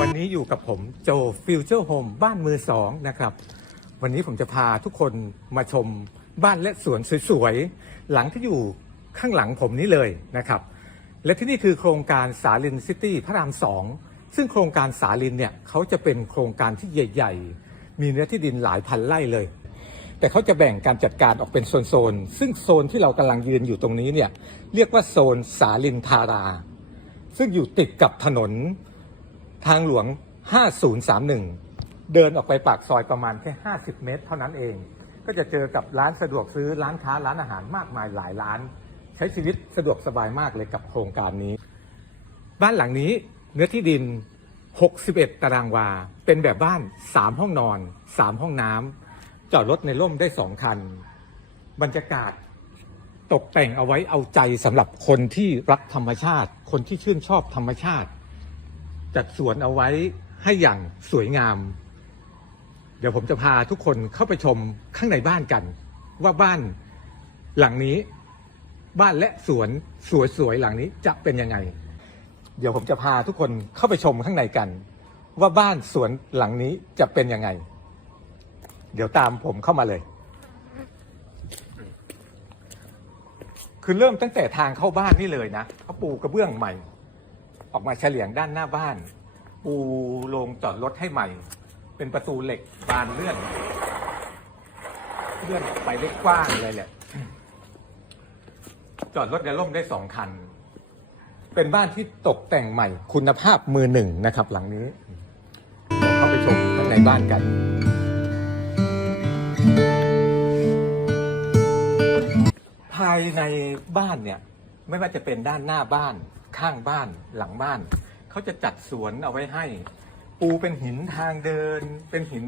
วันนี้อยู่กับผมโจฟิวเจอร์โฮมบ้านมือสองนะครับ วันนี้ผมจะพาทุกคนมาชมบ้านและสวนสวยๆ หลังที่อยู่ข้างหลังผมนี้เลยนะครับ และที่นี่คือโครงการสาลินซิตี้พระรามสองซึ่งโครงการสาลินเนี่ยเขาจะเป็นโครงการที่ใหญ่ ๆ มีเนื้อที่ดินหลายพันไร่เลย แต่เขาจะแบ่งการจัดการออกเป็นโซนๆซึ่งโซนที่เรากำลังยืนอยู่ตรงนี้เนี่ยเรียกว่าโซนสาลินทารา ซึ่งอยู่ติดกับถนน ทางหลวง 5031 เดินออกไปปากซอยประมาณแค่ 50 เมตร เท่านั้นเอง ก็จะเจอกับร้านสะดวกซื้อร้านค้าร้านอาหารมากมายหลายร้าน ใช้ชีวิตสะดวกสบายมากเลยกับโครงการนี้ บ้านหลังนี้เนื้อที่ดิน 61 ตารางวา เป็นแบบบ้าน 3 ห้องนอน 3 ห้องน้ำจอดรถในร่มได้ 2 คัน บรรยากาศตกแต่งเอาไว้เอาใจสำหรับคนที่รักธรรมชาติ คนที่ชื่นชอบธรรมชาติ จัดสวนเอาไว้ให้อย่างสวยงาม เดี๋ยวผมจะพาทุกคนเข้าไปชมข้างในบ้านกัน ว่าบ้านหลังนี้ บ้านและสวนสวยๆหลังนี้จะเป็นยังไง เดี๋ยวผมจะพาทุกคนเข้าไปชมข้างในกัน ว่าบ้านสวนหลังนี้จะเป็นยังไง เดี๋ยวตามผมเข้ามาเลย คือเริ่มตั้งแต่ทางเข้าบ้านนี่เลยนะเขาปูกระเบื้องใหม่ ออกมาเฉลียงด้านหน้าบ้าน ปูโรงจอดรถให้ใหม่ เป็นประตูเหล็กบานเลื่อน เลื่อนไปได้กว้างเลยแหละ จอดรถในร่มได้สองคัน เป็นบ้านที่ตกแต่งใหม่ คุณภาพมือหนึ่งนะครับ หลังนี้เราเข้าไปชมข้างในบ้านกันภายในบ้านเนี่ย ไม่ว่าจะเป็นด้านหน้าบ้าน ข้างบ้านหลังบ้าน เขาจะจัดสวนเอาไว้ให้ ปูเป็นหินทางเดิน เป็นหิน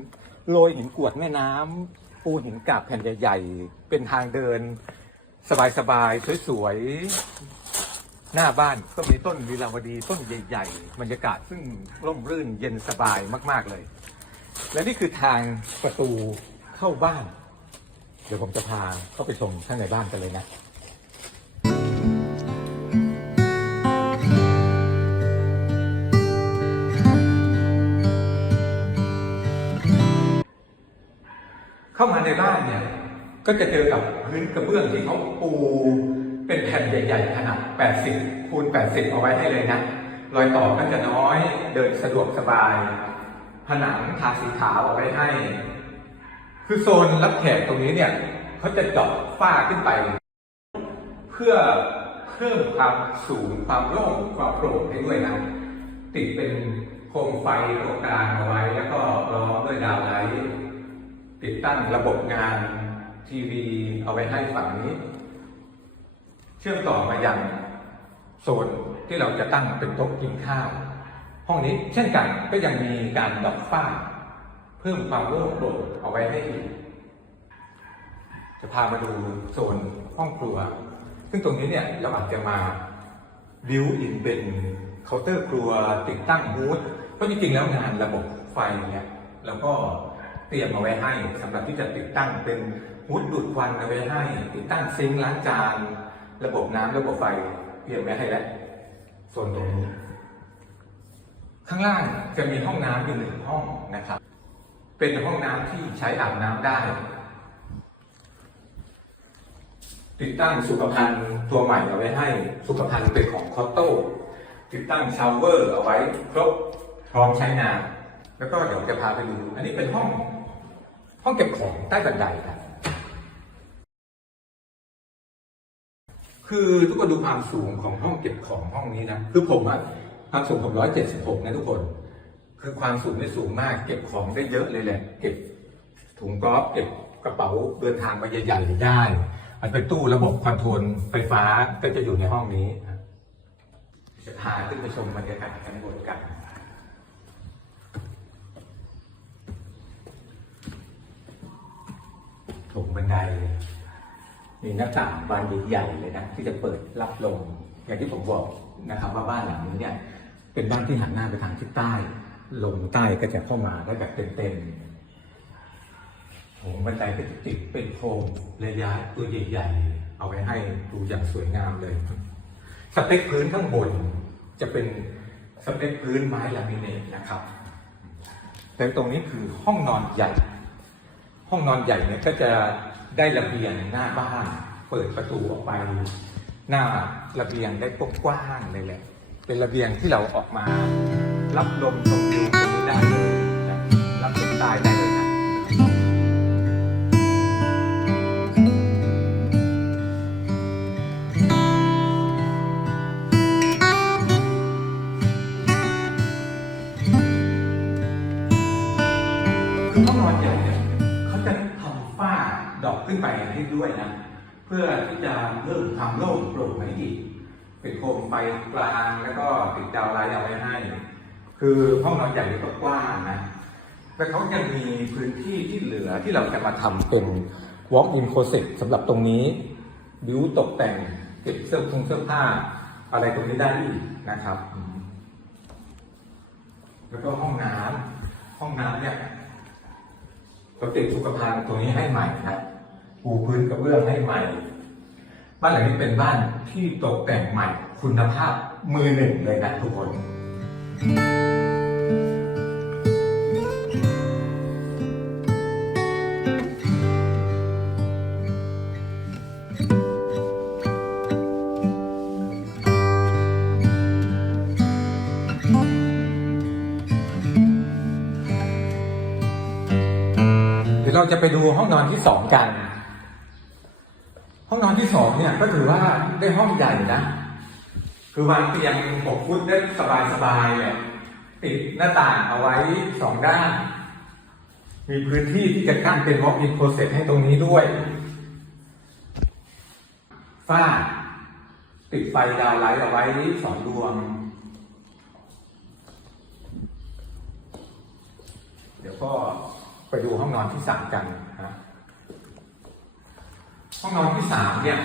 โรยหินกวดแม่น้ำปูหินกาบแผ่นใหญ่ๆ เป็นทางเดิน สบายๆสวยๆหน้าบ้านก็มีต้นลีลาวดีต้นใหญ่ ๆ บรรยากาศซึ่งร่มรื่นเย็นสบายมาก ๆเลย และนี่คือทางประตูเข้าบ้าน เดี๋ยวผมจะพาเข้าไปชมข้างในบ้านกันเลยนะามาในบ้านเนี่ย ก็จะเจอกับพื้นกระเบื้องที่เขาปูเป็นแผ่นใหญ่ ๆ ขนาด 80 คูณ 80 เอาไว้ให้เลยนะ รอยต่อก็จะน้อย เดินสะดวกสบาย ผนังทาสีขาวเอาไว้ให้ คือโซนรับแขกตรงนี้เนี่ย เขาจะเจาะฝ้าขึ้นไป เพื่อเพิ่มความสูงความโล่งความโปร่งให้ด้วยนะ ติดเป็นโคมไฟตรงกลางเอาไว้ แล้วก็ล้อมด้วยดาวไลท์ ติดตั้งระบบงานทีวีเอาไว้ให้ฝั่งนี้ เชื่อมต่อมายังโซนที่เราจะตั้งเป็นโต๊ะกินข้าว ห้องนี้เช่นกันก็ยังมีการดอกฝ้า เพิ่มความโล่งโปร่งเอาไว้ให้อีกจะพามาดูโซนห้องครัว ซึ่งตรงนี้เนี่ยเราอาจจะมาบิวอินเป็นเคาน์เตอร์ครัวติดตั้งฮูดเพราะจริงๆแล้วงานระบบไฟเนี่ยเราก็ รียมเอาไว้ให้สำหรับที่จะติดตั้งเป็นฮูดดูดควันเอาไว้ให้ ติดตั้งซิงค์ล้างจาน ระบบน้ำระบบไฟเตรียมไว้ให้แล้วโซนตรงนี้ข้างล่างจะมีห้องน้ำอยู่หนึ่งห้องนะครับ เป็นห้องน้ำที่ใช้อาบน้ำได้ ติดตั้งสุขภัณฑ์ตัวใหม่เอาไว้ให้ สุขภัณฑ์เป็นของคอตโต้ ติดตั้งชาวเวอร์เอาไว้ครบพร้อมใช้งาน แล้วก็เดี๋ยวจะพาไปดู อันนี้เป็นห้อง ห้องเก็บของใต้บันไดครับ คือทุกคนดูความสูงของห้องเก็บของห้องนี้นะ คือผมอะความสูงผมร้อยเจ็ดสิบหกนะทุกคน คือความสูงได้สูงมาก เก็บของได้เยอะเลยแหละ เก็บถุงกอล์ฟเก็บกระเป๋าเดินทางมาใหญ่ๆได้ มันเป็นตู้ระบบคอนโทรลไฟฟ้าก็จะอยู่ในห้องนี้นะจะพาขึ้นไปชมบรรยากาศกันบนกัน ถงบันได มีหน้าต่างบานใหญ่ๆเลยนะที่จะเปิดรับลมอย่างที่ผมบอกนะครับ ว่าบ้านหลังนี้เนี่ยเป็นบ้านที่หันหน้าไปทางทิศใต้ ลมใต้ก็จะเข้ามาได้แบบเต็มๆโถงบันไดก็จะติดเป็นโคมระยะตัวใหญ่ๆเอาไว้ให้ดูอย่างสวยงามเลย สเปคพื้นข้างบนจะเป็นสเปคพื้นไม้ลามิเนตนะครับแต่ตรงนี้คือห้องนอนใหญ่ ห้องนอนใหญ่เนี่ยก็จะได้ระเบียงหน้าบ้าน เปิดประตูออกไป หน้าระเบียงได้กว้างๆเลยแหละ เป็นระเบียงที่เราออกมา รับลมชมวิวตรงนี้ได้เลยนะรับลมต้ได้เลย ด้วยนะ เพื่อที่จะเพิ่มความโล่งโปร่งให้อีกเป็นโคมไฟกลางแล้วก็ติดดาวไลท์เอาไว้ให้ คือห้องนอนใหญ่นี่ก็กว้างนะแล้วเขายังมีพื้นที่ที่เหลือที่เราจะมาทำเป็น walk-in closet สำหรับตรงนี้บิวตกแต่งเก็บเสื้อผงเสื้อผ้า อะไรตรงนี้ได้อีกนะครับ แล้วก็ห้องน้ำห้องน้ำเนี่ยเราติดสุขภัณฑ์ตรงนี้ให้ใหม่นะ ปูพื้นกระเบื้องให้ใหม่ บ้านหลังนี้เป็นบ้านที่ตกแต่งใหม่คุณภาพมือหนึ่งเลยนะทุกคนเดี๋ยวเราจะไปดูห้องนอนที่สองกัน ห้องนอนที่สองเนี่ยก็ถือว่าได้ห้องใหญ่นะ คือวางเตียงหกฟุตได้สบายๆเลยติดหน้าต่างเอาไว้สองด้าน มีพื้นที่ที่จะกั้นเป็น walk-in closet ให้ตรงนี้ด้วย ฝ้า ติดไฟดาวไลท์เอาไว้สองดวง เดี๋ยวก็ไปดูห้องนอนที่สามกันนะ ห้องนอนที่สามเนี่ย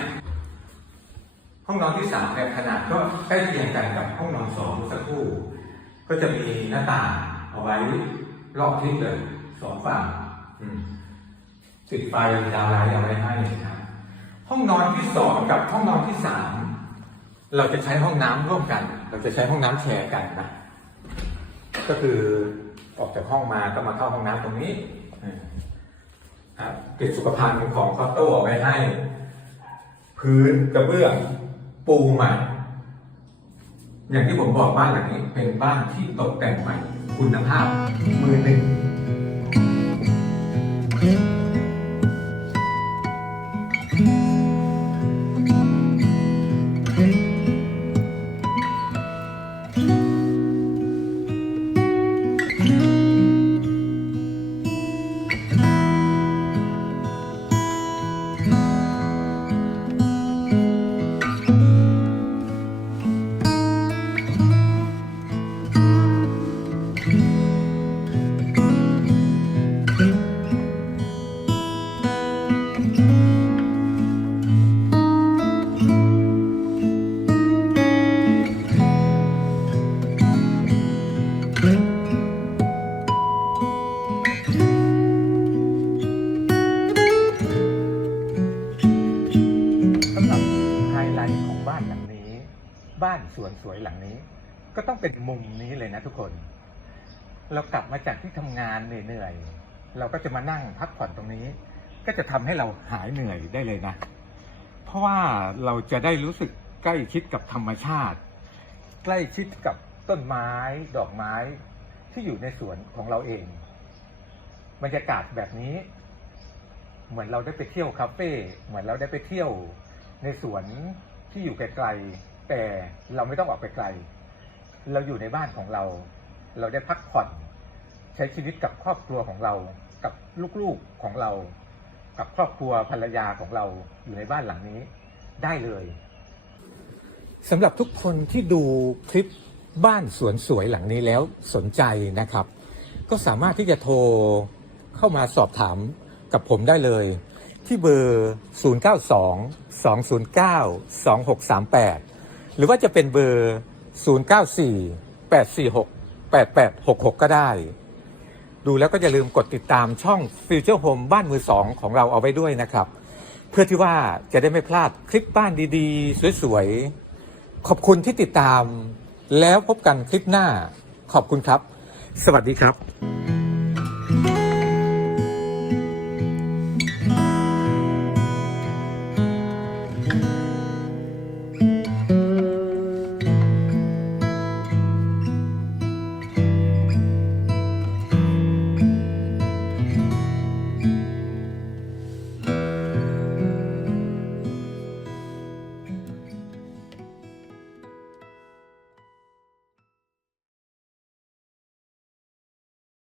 ห้องนอนที่สามเนี่ยขนาดก็ใกล้เคียงกันกับห้องนอนสองสักครู่ ก็จะมีหน้าต่างเอาไว้รอบทิศเลยสองฝั่งติดไฟดาวไลท์เอาไว้ให้นะครับห้องนอนที่สองกับห้องนอนที่สามเราจะใช้ห้องน้ำร่วมกัน เราจะใช้ห้องน้ำแชร์กันนะก็คือออกจากห้องมาก็มาเข้าห้องน้ำตรงนี้ ครับติดสุขภัณฑ์ของคอโต้เอาไว้ให้ พื้นกระเบื้องปูใหม่ อย่างที่ผมบอกบ้านหลังนี้ เป็นบ้านที่ตกแต่งใหม่ คุณภาพมือหนึ่ง สวยหลังนี้ ก็ต้องเป็นมุมนี้เลยนะทุกคน เรากลับมาจากที่ทำงานเหนื่อยๆเราก็จะมานั่งพักผ่อนตรงนี้ ก็จะทำให้เราหายเหนื่อยได้เลยนะ เพราะว่าเราจะได้รู้สึกใกล้ชิดกับธรรมชาติ ใกล้ชิดกับต้นไม้ดอกไม้ที่อยู่ในสวนของเราเอง บรรยากาศแบบนี้ เหมือนเราได้ไปเที่ยวคาเฟ่เหมือนเราได้ไปเที่ยวในสวนที่อยู่ไกลๆ แต่เราไม่ต้องออกไปไกล เราอยู่ในบ้านของเรา เราได้พักผ่อน ใช้ชีวิตกับครอบครัวของเรา กับลูกๆของเรา กับครอบครัวภรรยาของเราอยู่ในบ้านหลังนี้ได้เลยสำหรับทุกคนที่ดูคลิปบ้านสวนสวยหลังนี้แล้วสนใจนะครับ ก็สามารถที่จะโทรเข้ามาสอบถามกับผมได้เลย ที่เบอร์ 092 209 2638ห รือว่าจะเป็นเบอร์ 094 846 8866 ก็ได้ ดูแล้วก็อย่าลืมกดติดตามช่อง Future Home บ้านมือสองของเราเอาไว้ด้วยนะครับ เพื่อที่ว่าจะได้ไม่พลาดคลิปบ้านดีๆ สวยๆ ขอบคุณที่ติดตาม แล้วพบกันคลิปหน้า ขอบคุณครับ สวัสดีครับ